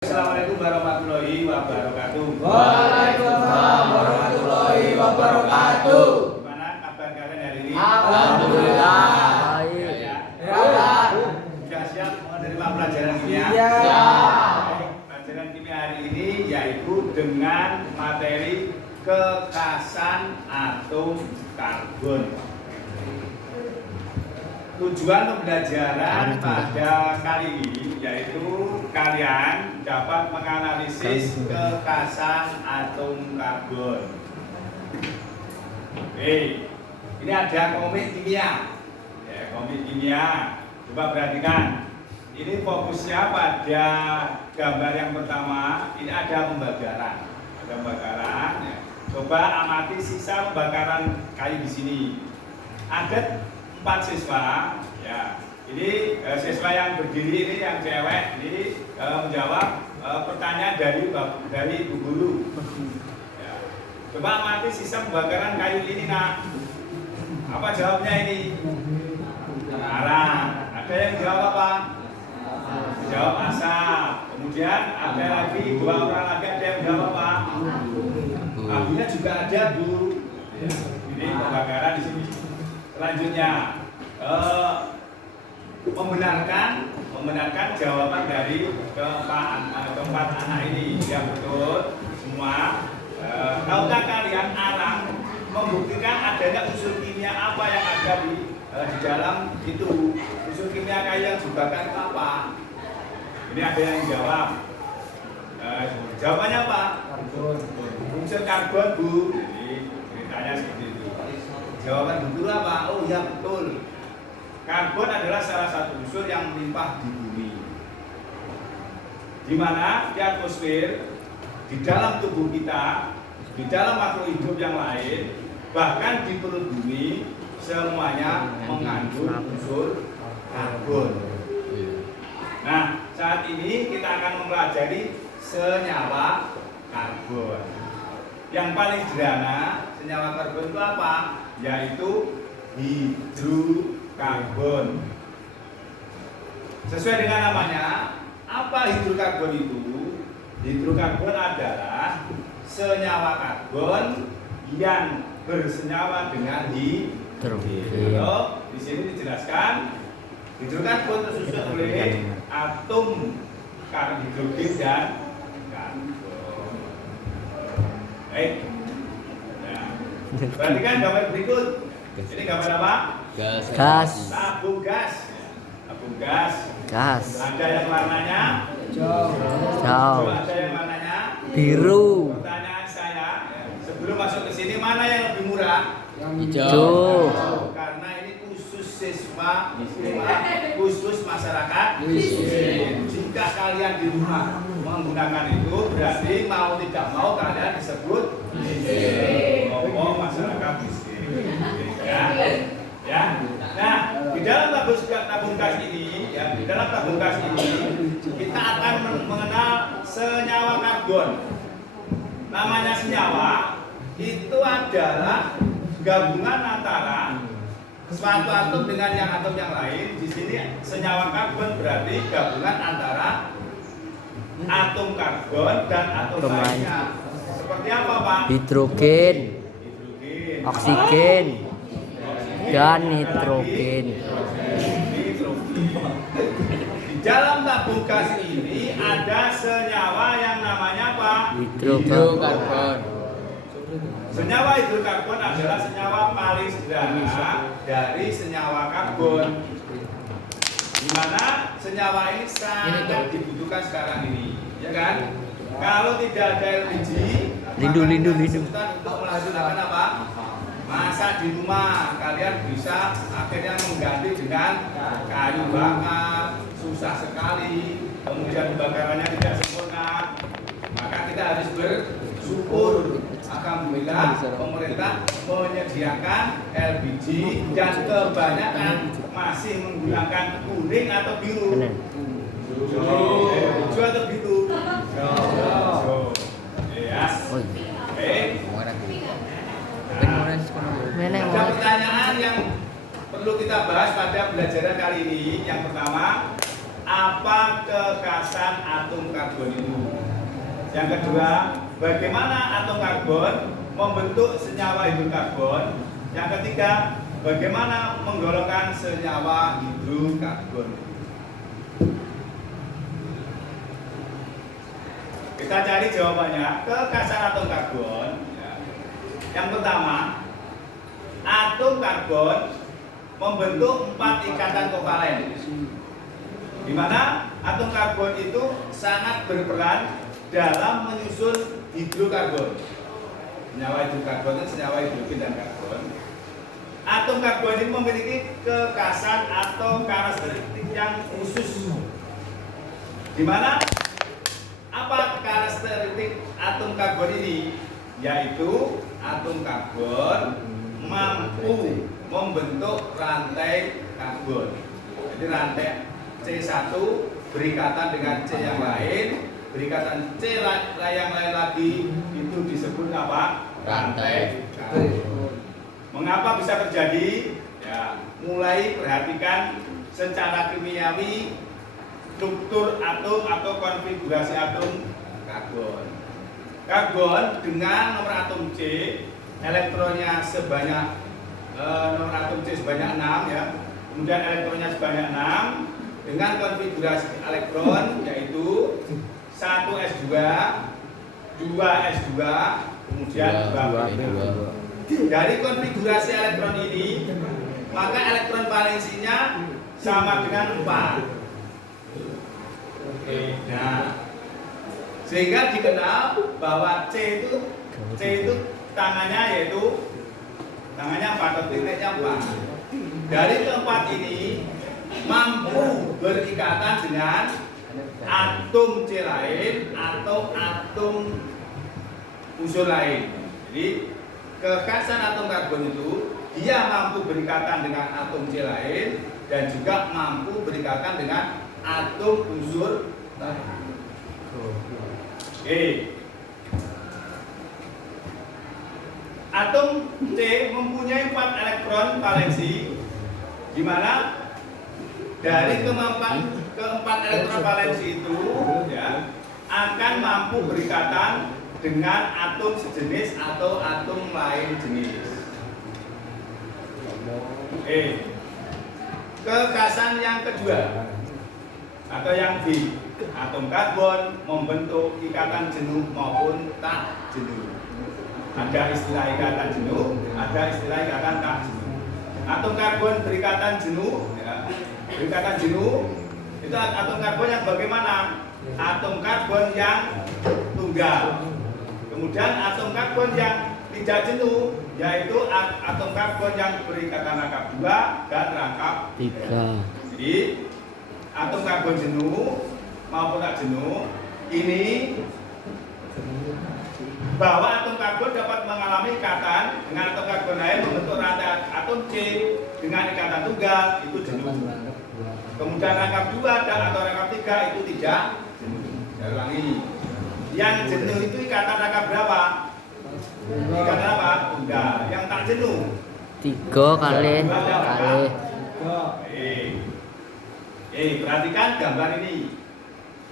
Assalamualaikum warahmatullahi wabarakatuh. Waalaikumsalam warahmatullahi wabarakatuh. Gimana kabar kalian hari ini? Alhamdulillah. Ya, ya. Ya. Sudah siap menerima pelajaran kimia? Iya. Baik, pelajaran kimia hari ini yaitu dengan materi kekhasan atom karbon. Tujuan pembelajaran pada kali ini yaitu kalian dapat menganalisis kekhasan atom karbon. Oke, ini ada komik kimia. Ya, komik kimia. Coba perhatikan. Ini fokusnya pada gambar yang pertama. Ini ada pembakaran. Ada pembakaran. Ya. Coba amati sisa pembakaran kayu di sini. Ada 4 siswa, ya. Ini siswa yang berdiri ini yang cewek ini menjawab pertanyaan dari Bu Guru. Ya. Coba amati sisa pembakaran kayu ini, nak. Apa jawabnya ini? Arang. Ada yang jawab apa? Jawab asap. Kemudian ada lagi 2 orang lagi ada yang jawab apa? Abunya juga ada, Bu. Ya. Ini pembakaran di sini. Selanjutnya membenarkan jawaban dari keempat anak ini yang betul semua. Tahukah kalian arang membuktikan adanya unsur kimia apa yang ada di dalam itu? Unsur kimia kayu yang dibakar itu apa? Ini ada yang jawab. Jawabannya apa? Karbon. Unsur karbon, Bu. Jadi ceritanya seperti itu. Jawaban betul apa? Oh ya betul. Karbon adalah salah satu unsur yang melimpah di bumi. Di mana di atmosfer, di dalam tubuh kita, di dalam makhluk hidup yang lain, bahkan di perut bumi, semuanya mengandung unsur karbon. Nah, saat ini kita akan mempelajari senyawa karbon. Yang paling sederhana, senyawa karbon itu apa? Yaitu hidrokarbon. Sesuai dengan namanya, apa hidrokarbon itu? Hidrokarbon adalah senyawa karbon yang bersenyawa dengan hidrogen. Di sini dijelaskan hidrokarbon tersusun oleh atom hidrogen dan karbon. Baik. Perhatikan gambar berikut. Ini gambar apa? Gas. Tabung gas. Tabung gas. Gas. Ada yang warnanya Hijau. Ada yang warnanya Biru. Pertanyaan saya, sebelum masuk ke sini mana yang lebih murah? Hijau. Karena ini khusus siswa, khusus masyarakat miskin. Jika kalian di rumah menggunakan itu, berarti mau tidak mau kalian disebut miskin. Ngomong masyarakat miskin. Ya. Ya. Nah, di dalam tabung gas ini, ya, di dalam tabung gas ini kita akan mengenal senyawa karbon. Namanya senyawa itu adalah gabungan antara suatu atom dengan yang atom yang lain. Di sini senyawa karbon berarti gabungan antara atom karbon dan atom lainnya. Seperti apa, Pak? Hidrogen, oksigen, dan nitrogen. Di dalam tabung gas ini ada senyawa yang namanya apa? Hidrokarbon. Senyawa hidrokarbon adalah senyawa paling sederhana dari senyawa karbon. Di mana senyawa ini sangat dibutuhkan sekarang ini, ya kan? Kalau tidak ada LPG, Lindu. untuk melaksanakan apa? Masak di rumah, kalian bisa akhirnya mengganti dengan kayu bakar, susah sekali, kemudian pembakarannya tidak sempurna. Maka kita harus bersyukur, alhamdulillah pemerintah menyediakan LPG dan kebanyakan masih menggunakan kuning atau biru. Hijau atau biru? Hijau. Ya. Ada pertanyaan yang perlu kita bahas pada pelajaran kali ini. Yang pertama, apa kekasan atom karbon itu. Yang kedua, bagaimana atom karbon membentuk senyawa hidrokarbon. Yang ketiga, bagaimana menggolongkan senyawa hidrokarbon. Kita cari jawabannya. Kekasan atom karbon. Yang pertama, atom karbon membentuk 4 ikatan kovalen, di mana atom karbon itu sangat berperan dalam menyusun hidrokarbon. Senyawa hidrokarbon itu senyawa hidrogen dan karbon. Atom karbon ini memiliki kekasan atau karakteristik yang khusus, di mana apa karakteristik atom karbon ini? Yaitu atom karbon mampu membentuk rantai karbon. Jadi rantai C1 berikatan dengan C yang lain, berikatan C yang lain lagi, itu disebut apa? Rantai karbon. Mengapa bisa terjadi? Ya, mulai perhatikan secara kimiawi struktur atom atau konfigurasi atom karbon. Karbon dengan nomor atom C, elektronnya sebanyak nomor atom C sebanyak 6 ya. Kemudian elektronnya sebanyak 6 dengan konfigurasi elektron yaitu 1s2, 2s2, kemudian 2p2. Dari konfigurasi elektron ini, maka elektron valensinya sama dengan 4. Oke, nah sehingga dikenal bahwa C itu tangannya yaitu tangannya 4 atau titiknya 4. Dari keempat ini mampu berikatan dengan atom C lain atau atom unsur lain. Jadi kekasan atom karbon itu dia mampu berikatan dengan atom C lain dan juga mampu berikatan dengan atom unsur lain. Oke. Atom C mempunyai 4 elektron valensi, di mana dari keempat elektron valensi itu ya, akan mampu berikatan dengan atom sejenis atau atom lain jenis. Oke. Kekasan yang kedua atau yang B, atom karbon membentuk ikatan jenuh maupun tak jenuh. Ada istilah ikatan jenuh, ada istilah ikatan tak jenuh. Atom karbon berikatan jenuh, ya. Berikatan jenuh itu atom karbon yang bagaimana? Atom karbon yang tunggal. Kemudian atom karbon yang tidak jenuh, yaitu atom karbon yang berikatan rangkap 2 dan rangkap 3. Jadi atom karbon jenuh maupun tak jenuh ini bahwa atom karbon dapat mengalami ikatan dengan atom karbon lain membentuk rantai atom C dengan ikatan tunggal, itu jenuh. Kemudian rangkap 2 dan atau rangkap 3 itu tidak jenuh. Saya ulangi. Yang jenuh itu ikatan rangkap berapa? Ikatan apa? Tunggal. Yang tak jenuh 3 kali. Perhatikan gambar ini.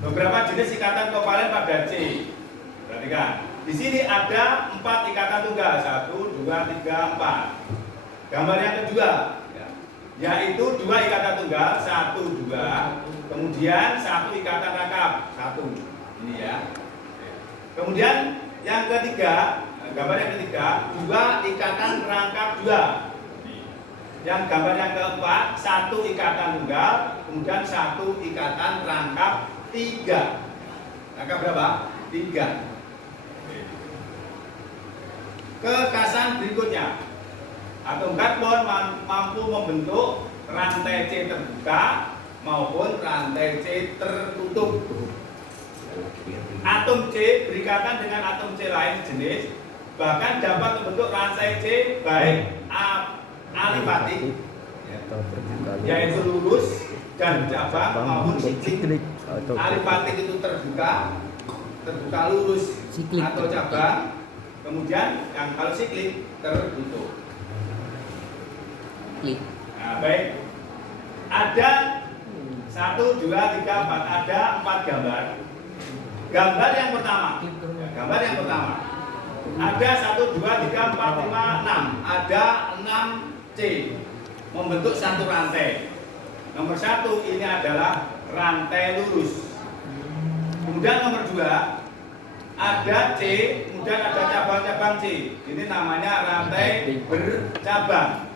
Beberapa jenis ikatan kovalen pada C. Perhatikan. Di sini ada 4 ikatan tunggal, 1, 2, 3, 4. Gambar yang kedua, yaitu 2 ikatan tunggal, 1, 2, kemudian 1 ikatan rangkap, 1. Ini ya. Kemudian yang ketiga, gambar yang ketiga, 2 ikatan rangkap 2. Yang gambar yang keempat, 1 ikatan tunggal, kemudian 1 ikatan rangkap 3. Rangkap berapa? 3. Kekasan berikutnya, atom karbon mampu membentuk rantai C terbuka maupun rantai C tertutup. Atom C berikatan dengan atom C lain jenis, bahkan dapat membentuk rantai C baik alifatik, yaitu lurus dan cabang maupun siklik. Alifatik itu terbuka lurus atau cabang. Kemudian yang kalau siklik tertutup. Nah, baik. Ada 1, 2, 3, 4. Ada 4 gambar. Gambar yang pertama. Ya, gambar yang pertama. Ada 1, 2, 3, 4, 5, 6. Ada 6 C. Membentuk satu rantai. Nomor 1 ini adalah rantai lurus. Kemudian nomor 2 ada C, kemudian ada cabang-cabang C. Ini namanya rantai bercabang.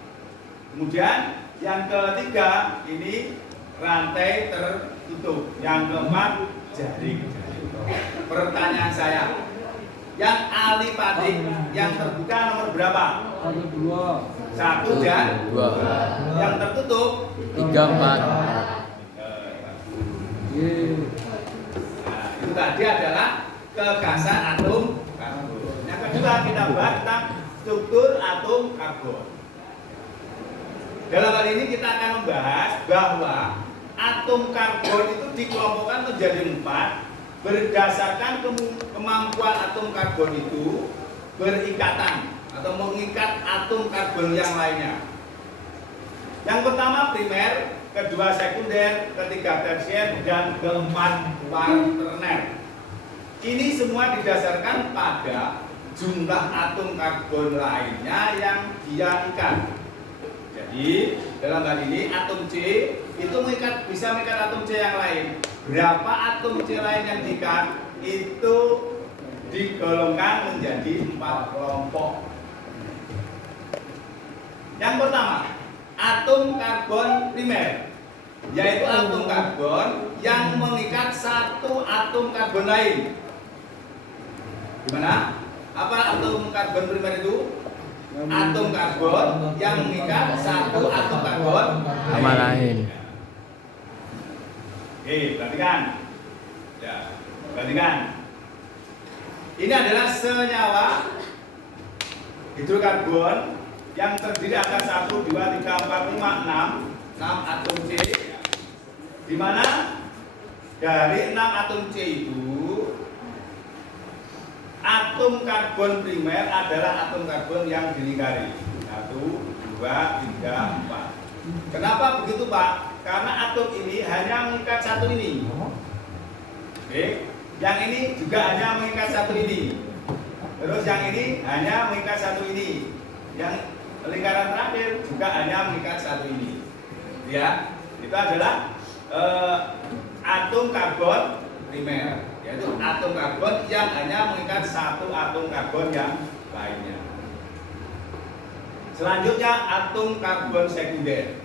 Kemudian yang ketiga ini rantai tertutup. Yang keempat jaring. Pertanyaan saya, yang alipatik yang terbuka nomor berapa? 1 dan 2. Yang tertutup 3, 4. Nah, itu tadi adalah kegasan atom karbon. Yang kedua kita bahas tentang struktur atom karbon. Dalam hal ini kita akan membahas bahwa atom karbon itu dikelompokkan menjadi 4 berdasarkan kemampuan atom karbon itu berikatan atau mengikat atom karbon yang lainnya. Yang pertama primer, kedua sekunder, ketiga tersier, dan keempat kuaterner. Ini semua didasarkan pada jumlah atom karbon lainnya yang dia ikat. Jadi dalam hal ini atom C itu bisa mengikat atom C yang lain. Berapa atom C lain yang diikat itu digolongkan menjadi 4 kelompok. Yang pertama, atom karbon primer, yaitu atom karbon yang mengikat satu atom karbon lain. Gimana? Apa atom karbon primer itu? Atom karbon yang mengikat satu atom karbon Sama lain. Oke, perhatikan. Ya, perhatikan. Ini adalah senyawa hidrokarbon yang terdiri atas 1, 2, 3, 4, 5, 6 atom C. Di mana dari 6 atom C itu atom karbon primer adalah atom karbon yang dilingkari. 1, 2, 3, 4. Kenapa begitu, Pak? Karena atom ini hanya mengikat satu ini. Oke, yang ini juga hanya mengikat satu ini. Terus yang ini hanya mengikat satu ini. Yang lingkaran terakhir juga hanya mengikat satu ini. Ya, itu adalah atom karbon primer, yaitu atom karbon yang hanya mengikat satu atom karbon yang lainnya. Selanjutnya atom karbon sekunder.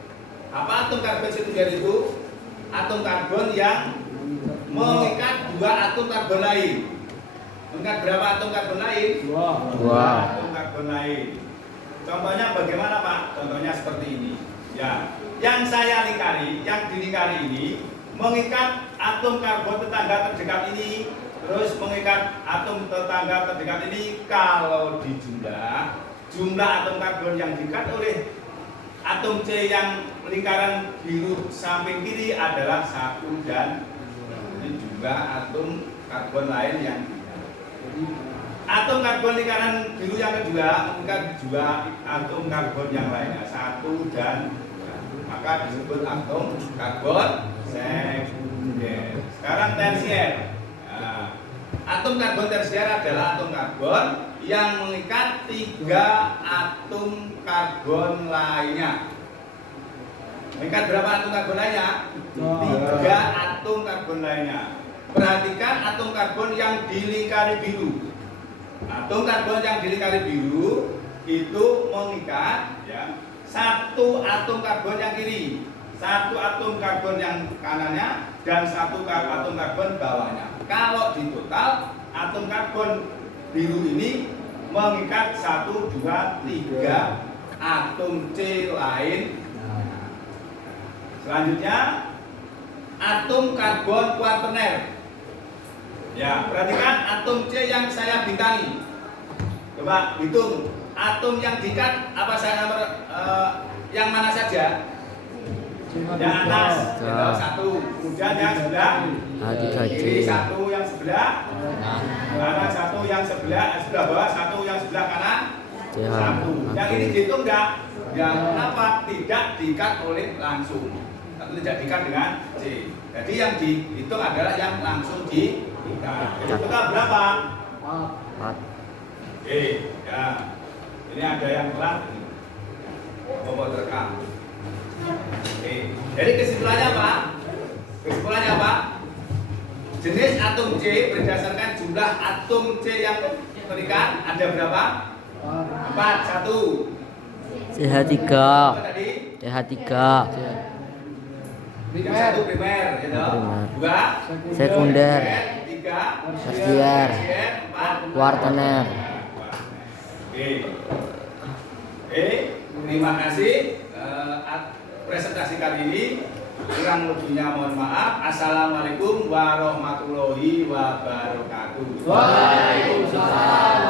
Apa atom karbon sekunder itu? Atom karbon yang mengikat 2 atom karbon lain. Mengikat berapa atom karbon lain? 2 atom karbon lain. Contohnya bagaimana, Pak? Contohnya seperti ini. Ya, yang saya lingkari, yang dilingkari ini mengikat atom karbon tetangga terdekat ini, terus mengikat atom tetangga terdekat ini. Kalau jumlah atom karbon yang diikat oleh atom C yang lingkaran biru samping kiri adalah 1 dan ini juga atom karbon lain yang atom karbon lingkaran biru yang kedua mengikat 2 atom karbon yang lainnya, 1 dan 2. Maka disebut atom karbon sekunder. Sekarang tersier. Nah, atom karbon tersier adalah atom karbon yang mengikat 3 atom karbon lainnya. Mengikat berapa atom karbon lainnya? 3 atom karbon lainnya. Perhatikan atom karbon yang dilingkari biru. Atom karbon yang dilingkari biru itu mengikat ya, 1 atom karbon yang kiri, 1 atom karbon yang kanannya, dan 1 atom karbon bawahnya. Kalau di total atom karbon biru ini mengikat 1, 2, 3 atom C lain. Selanjutnya atom karbon kuaterner. Ya, perhatikan atom C yang saya bintangi. Coba hitung atom yang diikat apa saya nomor yang mana saja? Yang atas satu, kemudian yang sebelah kiri 1, yang sebelah kanan 1, yang sebelah bawah 1, yang sebelah kanan 1. Yang ini dihitung enggak? Ya, kenapa tidak diikat oleh langsung? atau tidak diikat dengan C. Jadi yang dihitung adalah yang langsung diikat. Jadi total berapa? 4. Oke, ya. Ini ada yang telat. Bapak terekam. Oke. Jadi kesimpulannya apa? Kesimpulannya apa? Jenis atom C berdasarkan jumlah atom C yang terikat ada berapa? 4. 1. CH3. Apa tadi? CH3. Yang satu primer, gitu. Primer. 2 Sekunder. 3 Tersier. 4 Kuartener. Oke. Terima kasih presentasi kali ini. Kurang lebihnya mohon maaf. Assalamualaikum warahmatullahi wabarakatuh. Waalaikumsalam.